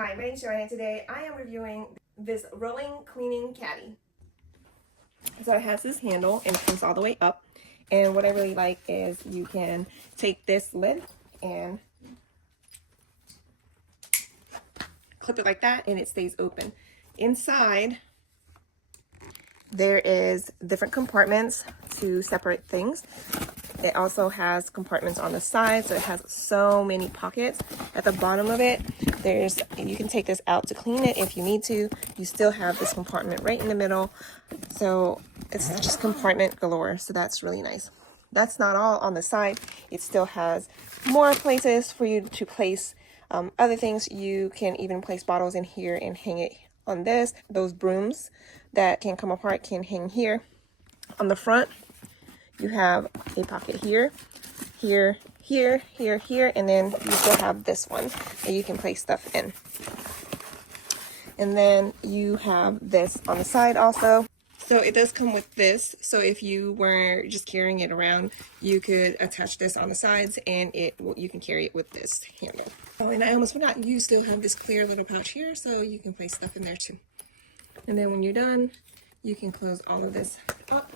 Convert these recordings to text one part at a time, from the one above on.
Hi, my name is Joanna. Today I am reviewing this rolling cleaning caddy. So it has this handle and it comes all the way up. And what I really like is you can take this lid and clip it like that and it stays open. Inside there is different compartments to separate things. It also has compartments on the side, so it has so many pockets. At the bottom of it, you can take this out to clean it if you need to. You still have this compartment right in the middle, so it's just compartment galore, so that's really nice. That's not all on the side. It still has more places for you to place other things. You can even place bottles in here and hang it on this. Those brooms that can come apart can hang here. On the front, you have a pocket here, here, here, here, here, and then you still have this one that you can place stuff in. And then you have this on the side also. So it does come with this. So if you were just carrying it around, you could attach this on the sides and you can carry it with this handle. Oh, and I almost forgot, you still have this clear little pouch here, so you can place stuff in there too. And then when you're done, you can close all of this up.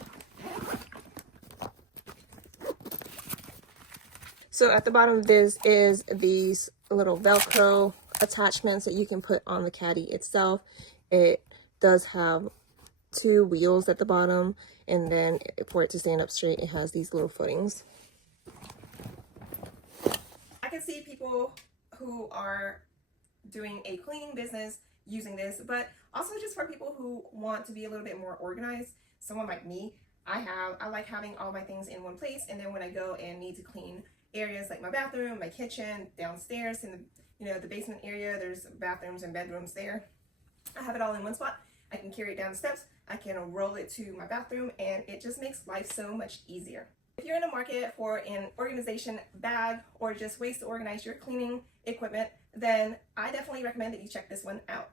So at the bottom of this is these little Velcro attachments that you can put on the caddy itself. It does have two wheels at the bottom, and then for it to stand up straight, it has these little footings. I can see people who are doing a cleaning business using this, but also just for people who want to be a little bit more organized. Someone like me, I like having all my things in one place, and then when I go and need to clean areas like my bathroom, my kitchen, downstairs in the basement area, there's bathrooms and bedrooms there. I have it all in one spot. I can carry it down the steps, I can roll it to my bathroom, and it just makes life so much easier. If you're in the market for an organization bag or just ways to organize your cleaning equipment, then I definitely recommend that you check this one out.